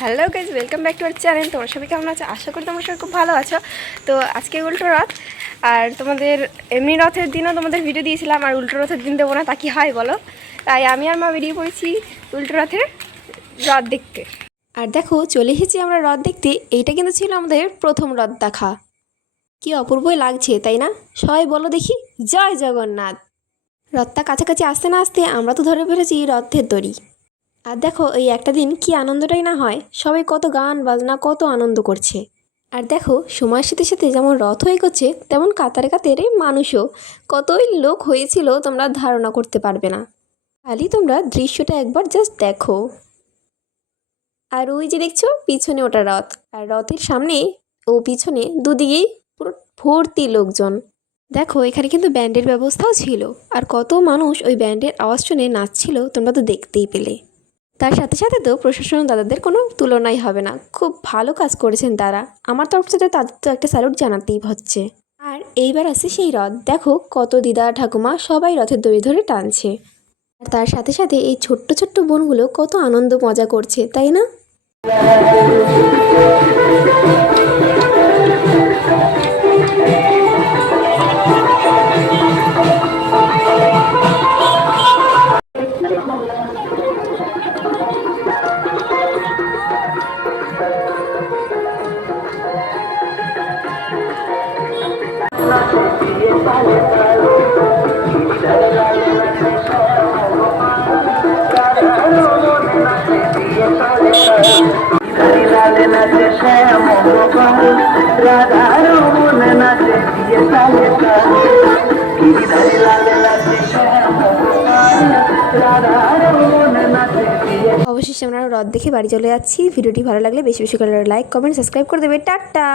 Hello guys welcome back to our channel তোমার সবাই কেমন আছো? আশা করি তোমার সবাই খুব ভালো আছো। তো আজকে উল্টো রথ। আর তোমাদের এমনি রথের দিনও তোমাদের ভিডিও দিয়েছিলাম, আর উল্টো রথের দিন দেবো না, তা কি হয় বলো? তাই আমি আর মা বেরিয়ে পড়েছি উল্টো রথের রথ দেখতে। আর দেখো, চলে এসেছি আমরা রথ দেখতে। এইটা কিন্তু ছিল আমাদের প্রথম রথ দেখা। কি অপূর্বই লাগছে, তাই না? সবাই বলো দেখি। জয় জগন্নাথ। রথটা কাছাকাছি আসতে না আসতে আমরা তো ধরে ফেলেছি রথের দড়ি। আর দেখো, এই একটা দিন কি আনন্দটাই না হয়। সবাই কত গান বাজনা, কত আনন্দ করছে। আর দেখো, সময়ের সাথে সাথে যেমন রথ হয়ে গেছে তেমন কাতারে কাতারে মানুষও। কতই লোক হয়েছিল তোমরা ধারণা করতে পারবে না। খালি তোমরা দৃশ্যটা একবার জাস্ট দেখো। আর ওই যে দেখছ, পিছনে ওটা রথ। আর রথের সামনে ও পিছনে দুদিকেই পুরো ভর্তি লোকজন। দেখো, এখানে কিন্তু ব্যান্ডের ব্যবস্থাও ছিল। আর কত মানুষ ওই ব্যান্ডের আওয়াজ শুনে নাচছিল, তোমরা তো দেখতেই পেলে। তার সাথে সাথে তো প্রশাসন দাদাদের কোনো তুলনাই হবে না। খুব ভালো কাজ করেছেন তারা। আমার তরফ থেকে তাদের তো একটা স্যালুট জানাতেই হচ্ছে। আর এইবার আছে সেই রথ। দেখো কত দিদা ঠাকুমা সবাই রথের দড়ি ধরে টানছে। আর তার সাথে সাথে এই ছোট্ট ছোট্ট বোনগুলো কত আনন্দ মজা করছে, তাই না? অবশেষে আমরা রথ দেখে বাড়ি চলে যাচ্ছি। ভিডিওটি ভালো লাগলে বেশি বেশি করে লাইক, কমেন্ট, সাবস্ক্রাইব করে দেবে। টাটা!